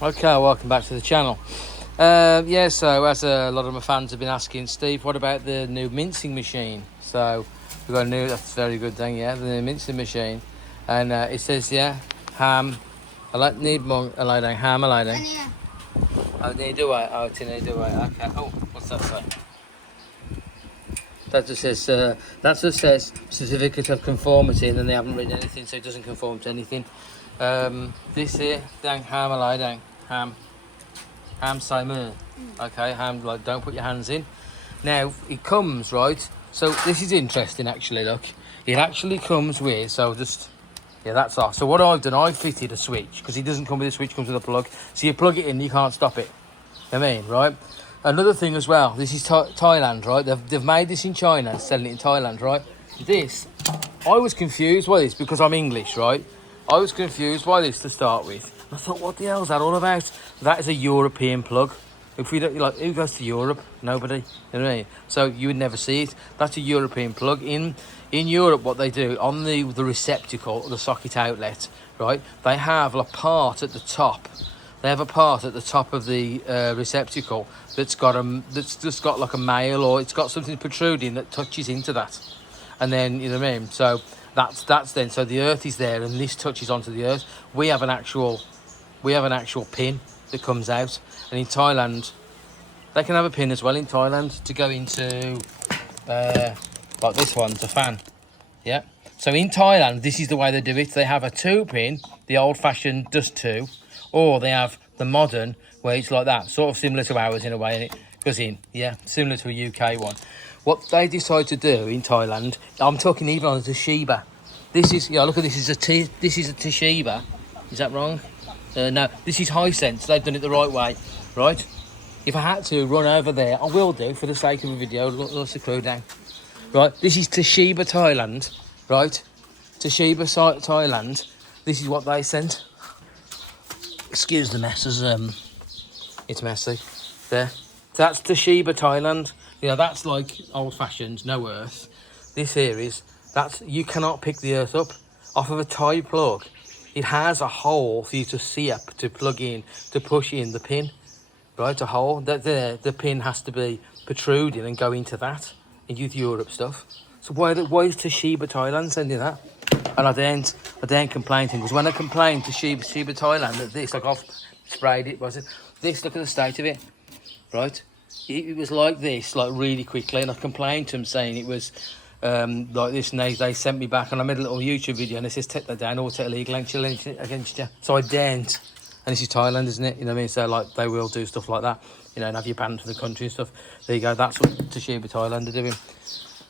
Okay, welcome back to the channel. Yeah, so as a lot of my fans have been asking, Steve, what about the new mincing machine? So we've got a new, that's a very good thing, yeah, the new mincing machine. And it says, yeah, ham, need more, ham, Oh, need do I? Oh, need do I? Okay, oh, what's that say? That just says certificate of conformity, and then they haven't written anything, so it doesn't conform to anything. This here, dang, ham. Ham Simon. Okay, ham, like, don't put your hands in. Now, it comes, right? So, this is interesting, actually, look. It actually comes with, so just, yeah, that's off. So, what I've done, I've fitted a switch, because it doesn't come with a switch, it comes with a plug. So, you plug it in, you can't stop it. I mean, right? Another thing as well, this is Thailand, right? They've made this in China, selling it in Thailand, right? This, I was confused by this, because I'm English, right? I was confused by this to start with. I thought, what the hell is that all about? That is a European plug. If we don't, like, who goes to Europe? Nobody. You know what I mean? So you would never see it. That's a European plug. In Europe, what they do on the receptacle, the socket outlet, right? They have a part at the top. They have a part at the top of the receptacle that's just got like a male, or it's got something protruding that touches into that, and then, you know what I mean. So that's then, so the earth is there, and this touches onto the earth. We have an actual pin that comes out, and in Thailand they can have a pin as well in Thailand to go into like this one's a fan. Yeah, so in Thailand this is the way they do it. They have a 2-pin, the old-fashioned just 2, or they have the modern where it's like that, sort of similar to ours in a way, and it goes in, yeah, similar to a UK one. What they decide to do in Thailand, I'm talking even on the Toshiba. This is, yeah, look at this, this is a Toshiba. Is that wrong? No, this is Hisense. They've done it the right way, right? If I had to run over there, I will do for the sake of a video. Let's screw down. Right, this is Toshiba Thailand, right? Toshiba Thailand. This is what they sent. Excuse the mess, as it's messy. There. So that's Toshiba Thailand. You know, that's like old-fashioned, no earth. This here is, you cannot pick the earth up off of a Thai plug. It has a hole for you to see up, to plug in, to push in the pin, right? A hole. The pin has to be protruding and go into that, in youth Europe stuff. So why is Toshiba Thailand sending that? And I daren't complain to him, because when I complained to Toshiba Thailand that this, like, I've sprayed it, was it? This, look at the state of it, right? It was like this, like, really quickly, and I complained to him saying it was like this, and they sent me back, and I made a little YouTube video, and it says take that down, or take legal action against you. So I daren't. And this is Thailand, isn't it? You know what I mean? So, like, they will do stuff like that, you know, and have you banned from the country and stuff. There you go, that's what Toshiba Thailand are doing.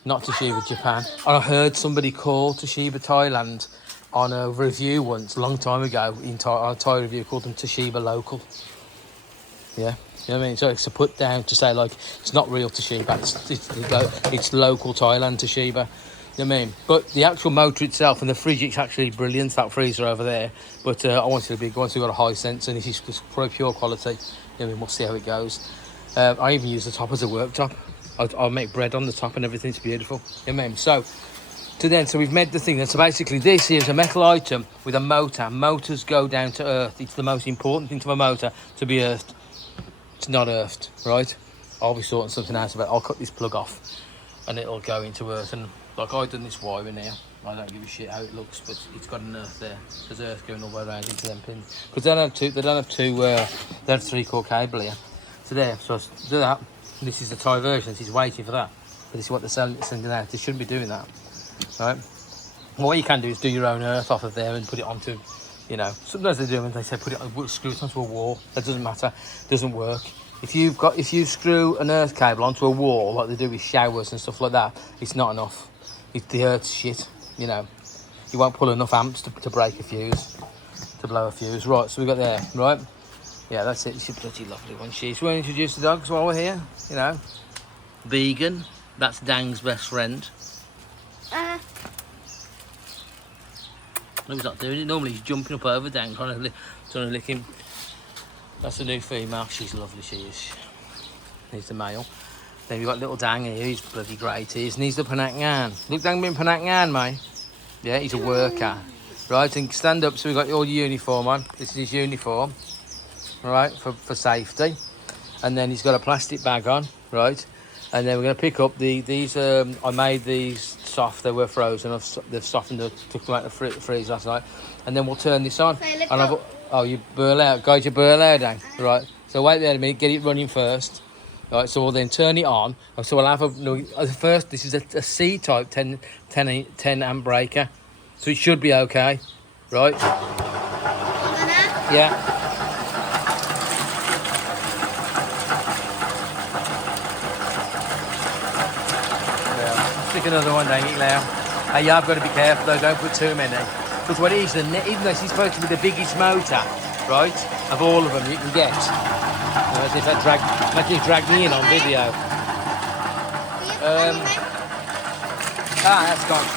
Not Toshiba Japan. I heard somebody call Toshiba Thailand on a review once, a long time ago, on a Thai review, called them Toshiba Local. Yeah, you know what I mean? So it's a put down to say, like, it's not real Toshiba, it's local Thailand Toshiba. You know what I mean? But the actual motor itself and the fridge, it's actually brilliant, that freezer over there. But I wanted a big one, so we've got a Hisense, and this is just for pure quality. You know what I mean? We'll see how it goes. I even use the top as a worktop. I'll make bread on the top and everything. It's beautiful. You know what I mean? So we've made the thing. So basically, this is a metal item with a motor. Motors go down to earth. It's the most important thing to a motor, to be earthed. It's not earthed, right? I'll be sorting something out about it. I'll cut this plug off and it'll go into earth. And like, I've done this wiring here. I don't give a shit how it looks, but it's got an earth there. There's earth going all the way around into them pins. Because they have 3-core cable here. So there, so I do that. This is the Thai version, so he's waiting for that. But this is what they're sending out. They shouldn't be doing that, right? Well, what you can do is do your own earth off of there and put it onto, you know, sometimes they do, and they say screw it onto a wall. That doesn't matter, it doesn't work. If you screw an earth cable onto a wall, like they do with showers and stuff like that, it's not enough. It's the earth's shit, you know. You won't pull enough amps to break a fuse, to blow a fuse. Right, so we got there, right? Yeah, that's it. She's a bloody lovely one. She's. We'll introduce the dogs while we're here. You know, Vegan. That's Dang's best friend. No, he's not doing it. Normally he's jumping up over Dang, trying to lick him. That's a new female. She's lovely. She is. He's the male. Then we've got little Dang here. He's bloody great. He's the Panakngan. Look, Dang being Panakngan, mate. Yeah, he's a worker. Right, and stand up. So we've got your uniform on. This is his uniform. right, for safety. And then he's got a plastic bag on, right? And then we're going to pick up these. I made these soft. They were frozen. They've softened. Took them out of the freeze last night. And then we'll turn this on. Okay, let's And go. oh, you burl out, guys. You burl out, Dan. Right. So wait there a minute. Get it running first. Right. So we'll then turn it on. So we'll have first. This is a C type 10 amp breaker. So it should be okay, right? Yeah. Stick another one down it now. You have got to be careful though, don't put too many. Because what it is, even though she's supposed to be the biggest motor, right, of all of them you can get. Imagine if that dragged me in on video. That's gone.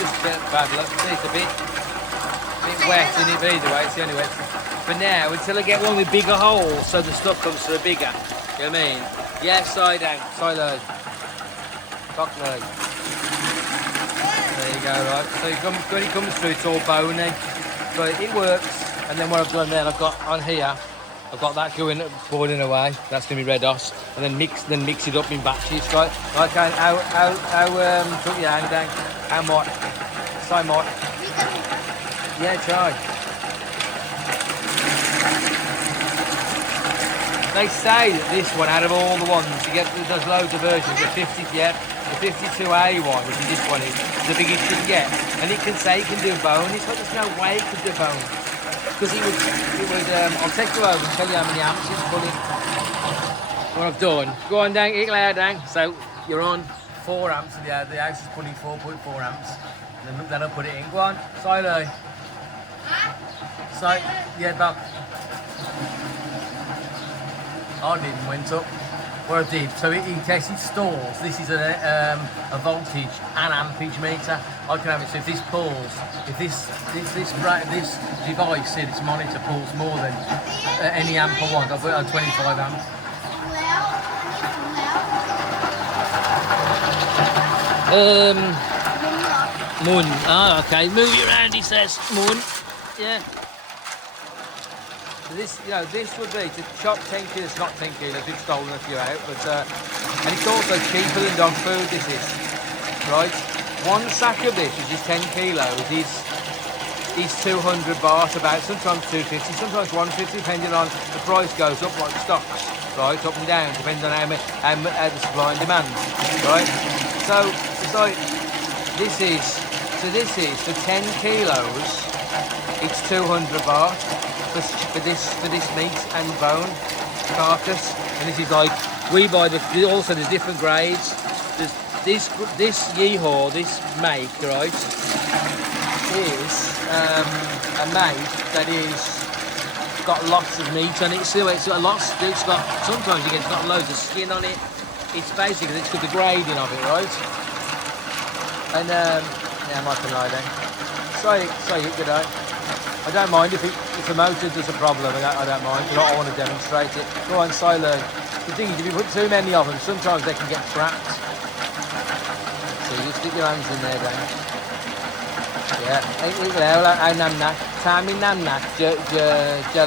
Just a bit bad luck. It's a bit wet in it, but either way, it's the only way. For now, until I get one with bigger holes, so the stuff comes to the bigger. You know what I mean? Yeah, side down, side low. Cock low. There you go, right. So when it comes through, it's all bony. So it works. And then what I've done then, I've got on here, I've got that boiling away. That's going to be red hot. And then mix it up in batches, right? Okay, how took your hand down? How much? So much? Yeah, try. They say that this one, out of all the ones, there's loads of versions. The 52A one, which is this one, is the biggest you can get. And it can say it can do bone. It's like there's no way it could do bone. Because it would I'll take you over and tell you how many amps it's pulling. What I've done, go on down, get loud down. So you're on 4 amps, the house is pulling 4.4 amps. And then I'll put it in. Go on, silo. Side, yeah, back. I didn't went up. What I did, so in case it stalls, this is a voltage and ampage meter. I can have it, so if this pulls, if this device here, this monitor pulls more than any amp I want, I'll put it on 25 amps. Moon. Ah, okay. Move it around, he says. Moon. Yeah. So this, this would be to chop 10 kilos, not 10 kilos, we've stolen a few out, but, and it's also cheaper than dog food, this is, right? One sack of this, which is 10 kilos, is 200 baht about, sometimes 250, sometimes 150, depending on the price goes up like stocks, right, up and down, depending on how the supply and demand, right? So, it's like, this is for 10 kilos, it's 200 baht. For this meat and bone carcass, and this is like we buy also there's different grades. There's this yeehaw, this make, right, is a make that is got lots of meat on it. So it's got lots. It's got sometimes it's got loads of skin on it. It's basically it's got the grading of it, right? And yeah, I might lie then. Sorry, good day. I don't mind if the motor does a problem, I don't mind, because I want to demonstrate it. Go on, silo. The thing is, if you put too many of them, sometimes they can get trapped. So you just stick your hands in there, Dan. Yeah, I nam nak. Tami nam nak,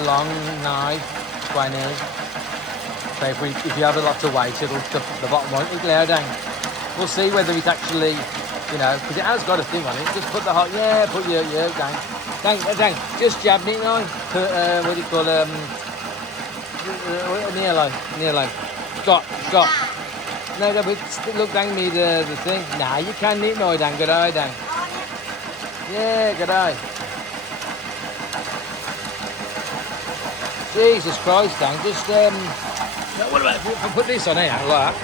long nai, quani. So if you have a lot of weight, the bottom won't look loud, Dan. We'll see whether it actually, because it has got a thing on it. Just put the hot, put your Dan. Dang, just jabbed it now. What do you call near line. Got. No, but look, dang me the thing. Nah, you can't eat no, dang, good eye, dang. Yeah, good eye. Jesus Christ, dang, just what about if I put this on here, like that?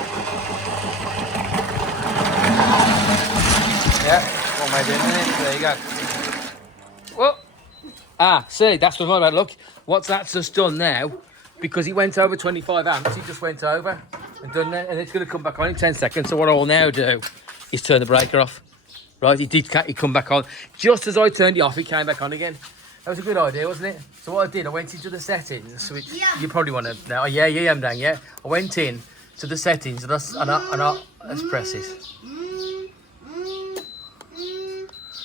Yeah, one way doing it. There you go. Whoa. See, that's what I'm about. Look, what's that just done now? Because he went over 25 amps, he just went over and done that, and it's going to come back on in 10 seconds. So what I will now do is turn the breaker off. Right, he come back on. Just as I turned it off, it came back on again. That was a good idea, wasn't it? So what I did, I went into the settings, which you probably want to know. Oh, yeah, I'm down, yeah. I went in to the settings, and let's press this.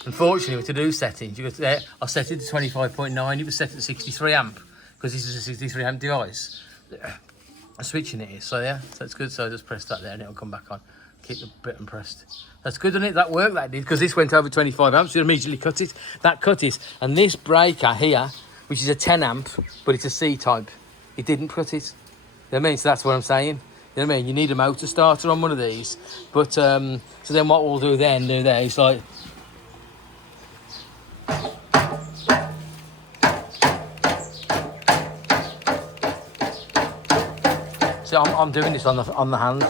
Unfortunately, to do settings, you go there. I set it to 25.9. It was set at 63 amp. because this is a 63 amp device. A switch in it is, so yeah, so it's good. So I just press that there and it'll come back on. Keep the button pressed. That's good, isn't it? That worked, that did, because this went over 25 amps, so it immediately cut it. That cut it. And this breaker here, which is a 10 amp, but it's a C-type, it didn't cut it. You know what I mean? So that's what I'm saying. You know what I mean? You need a motor starter on one of these. But, so then what we'll do there is like... So I'm doing this on the hand.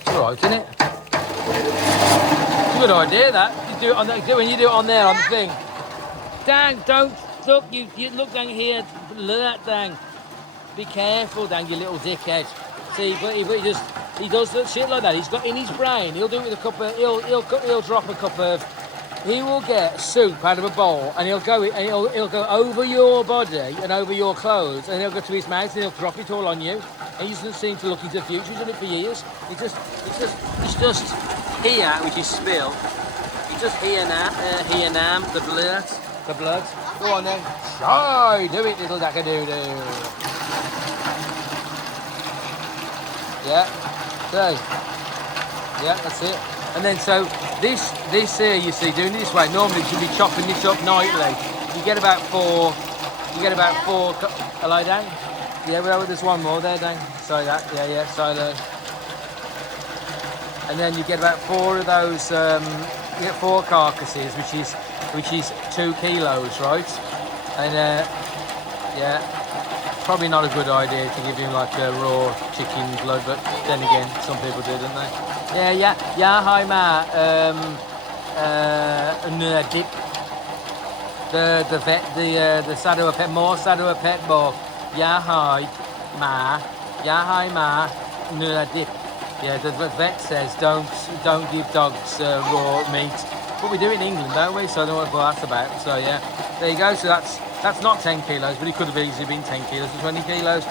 It's all right, isn't it? It's a good idea that. You do it on when you do it on there on the thing. Dang, don't look. You look down here. Look at that, dang. Be careful, dang, you little dickhead. See, but he does shit like that. He's got in his brain. He'll do it with a cup of. He'll drop a cup of. He will get soup out of a bowl and he'll go over your body and over your clothes and he'll go to his mouth and he'll drop it all on you. And he doesn't seem to look into the future. He's done it for years. It's just here, which is spill. It's just here now, the blood. Go on then. Shy, do it, little dackadoo-doo. Yeah, so, yeah, that's it. And then so this here, you see, doing it this way, normally you should be chopping this up nightly. You get about four, lie down. Yeah, well, there's one more there, Dan. Sorry that, yeah, sorry. And then you get about 4 of those, you get 4 carcasses, which is 2 kilos, right? And yeah, probably not a good idea to give him like a raw chicken blood, but then again, some people do, don't they? Yeah, hi ma. Dip. The vet, the Sadua pet, more Sadua pet ball. Yeah, hi ma. Dip. Yeah, the vet says don't give dogs raw meat, but we do it in England, don't we? So I don't know what that's about. So yeah, there you go. So that's not 10 kilos, but it could have easily been 10 kilos or 20 kilos.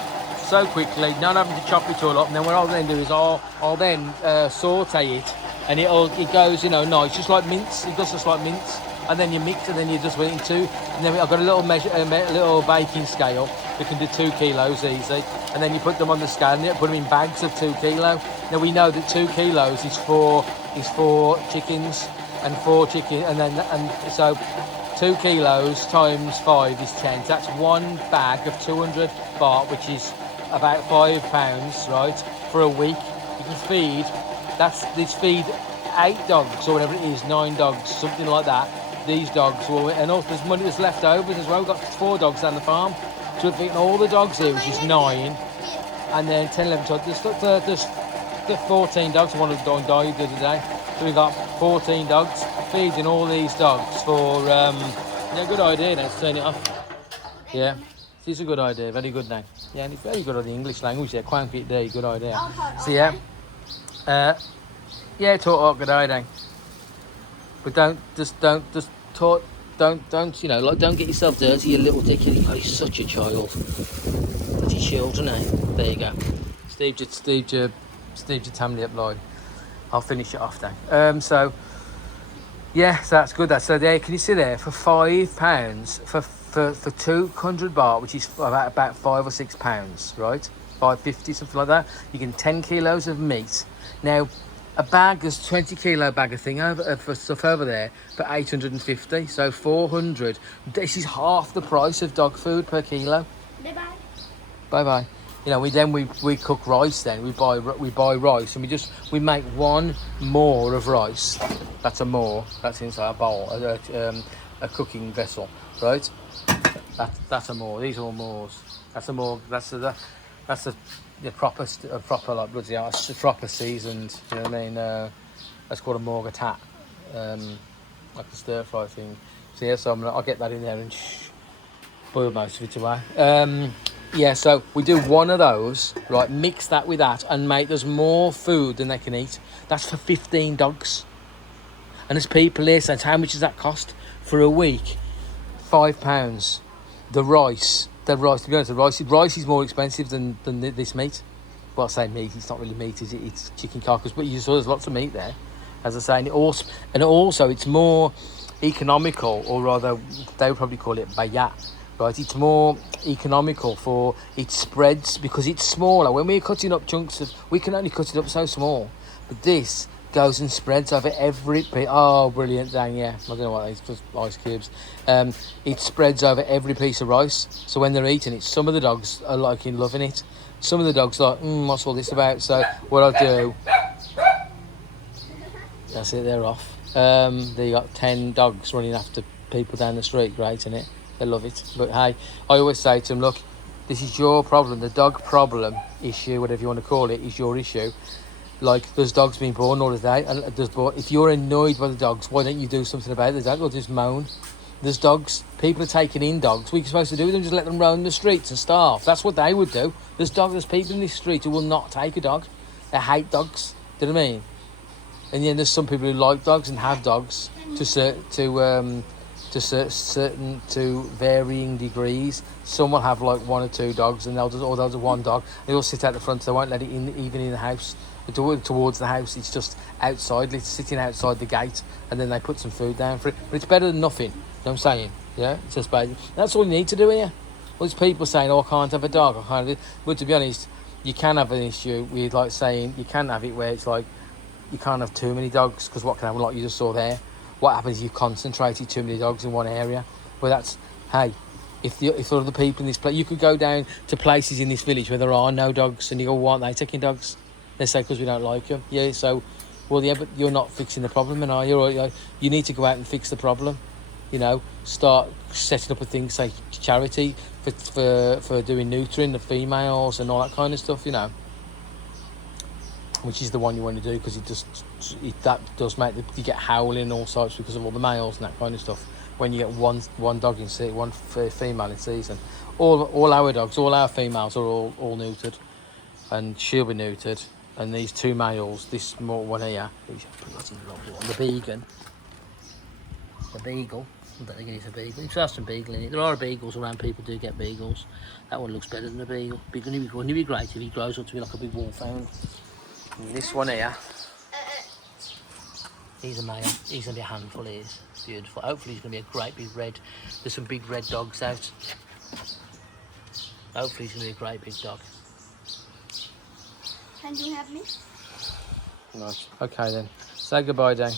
So quickly, not having to chop it all up, and then what I'll then do is I'll then saute it, and it goes, you know, nice, just like mince. It does just like mince, and then you mix, and then you just put it in 2. And then I've got a little little baking scale that can do 2 kilos easy, and then you put them on the scale, and you put them in bags of 2 kilo. Now we know that 2 kilos is 4 chickens, and 4 chicken, and so 2 kilos times 5 is 10. So that's 1 bag of 200 baht, which is about £5, right, for a week. You can feed, feed 8 dogs or whatever it is, 9 dogs, something like that. These dogs will, and also there's money that's left over as well. We've got 4 dogs on the farm, so we're feeding all the dogs here, which is 9, and then 10, 11, 12, there's 14 dogs. One of them died the other day, so we've got 14 dogs, feeding all these dogs for, yeah, good idea, let's turn it off. Yeah. It's a good idea, very good name. Yeah, and it's very good on the English language there. Quang Pit Day, good idea. So yeah, talk good idea. But don't talk, you know, like don't get yourself dirty, you little dickhead. Oh, he's such a child. Bloody children, eh? There you go. Steve your tammy up, Lloyd. I'll finish it off then. So yeah, so that's good. So there, can you see there for £5 for 200 baht, which is about £5 or £6, right? 550, something like that. You get 10 kilos of meat. Now, a bag, there's 20 kilo bag of thing for stuff over there for 850. So 400. This is half the price of dog food per kilo. Bye bye. You know, we cook rice. Then we buy rice, and we make 1 more of rice. That's a more. That's inside a bowl, a cooking vessel, right? That's a more. These are all mores. That's a more. That's a proper like bloody hell. It's a proper seasoned. You know what I mean? That's called a morgatat, like a stir fry thing. So yeah, so I'll get that in there and boil most of it away. Yeah, so we do 1 of those, right? Mix that with that and make there's more food than they can eat. That's for 15 dogs. And there's people here saying, how much does that cost for a week? £5. The rice, to be honest, the rice is more expensive than this meat. Well, I say meat, it's not really meat, is it? It's chicken carcass, but you saw there's lots of meat there, as I say, and also it's more economical, or rather, they would probably call it bayat, right? It's more economical for it spreads because it's smaller. When we're cutting up chunks of, we can only cut it up so small, but this goes and spreads over every piece. Oh, brilliant, Dan, yeah. I don't know what it is, just ice cubes. It spreads over every piece of rice. So when they're eating it, some of the dogs are loving it. Some of the dogs are like, what's all this about? So what I'll do, that's it, they're off. They got 10 dogs running after people down the street, great, isn't it? They love it. But hey, I always say to them, look, this is your problem. The dog problem issue, whatever you want to call it, is your issue. Like, there's dogs being born all the day, and if you're annoyed by the dogs, why don't you do something about it? They'll just moan. There's dogs. People are taking in dogs. What are you supposed to do with them? Just let them roam the streets and starve. That's what they would do. There's people in this street who will not take a dog. They hate dogs. Do you know what I mean? And then there's some people who like dogs and have dogs to varying degrees. Some will have like 1 or 2 dogs, and they'll just one dog. They all sit out the front. So they won't let it in, even in the house. Towards the house, it's just outside. It's sitting outside the gate, and then they put some food down for it. But it's better than nothing. You know what I'm saying? Yeah, it's just bad. That's all you need to do here. All these people saying, "Oh, I can't have a dog. I can't have it." But to be honest, you can have an issue with like saying you can have it where it's like you can't have too many dogs, because what can happen, like you just saw there, what happens if you concentrated too many dogs in one area? Well, that's, hey, if other people in this place, you could go down to places in this village where there are no dogs, and you go, why aren't they taking dogs? They say because we don't like them. Yeah, so, well, yeah, but you're not fixing the problem, and are you? Or, you need to go out and fix the problem. You know, start setting up a thing, say charity for doing neutering the females and all that kind of stuff. You know, which is the one you want to do, because that does make you get howling and all sorts because of all the males and that kind of stuff. When you get one dog in season, one female in season, all our dogs, all our females are all neutered, and she'll be neutered. And these 2 males, this small one here, the beagle. I don't think it's a beagle. It's got some beagle in it. There are beagles around. People do get beagles. That one looks better than a beagle. Wouldn't he be great if he grows up to be like a big wolfhound? And this one here, he's a male. He's going to be a handful. He is beautiful. Hopefully he's going to be a great big red. There's some big red dogs out. Hopefully he's going to be a great big dog. Can you have me? Nice. Okay then. Say goodbye, Dan.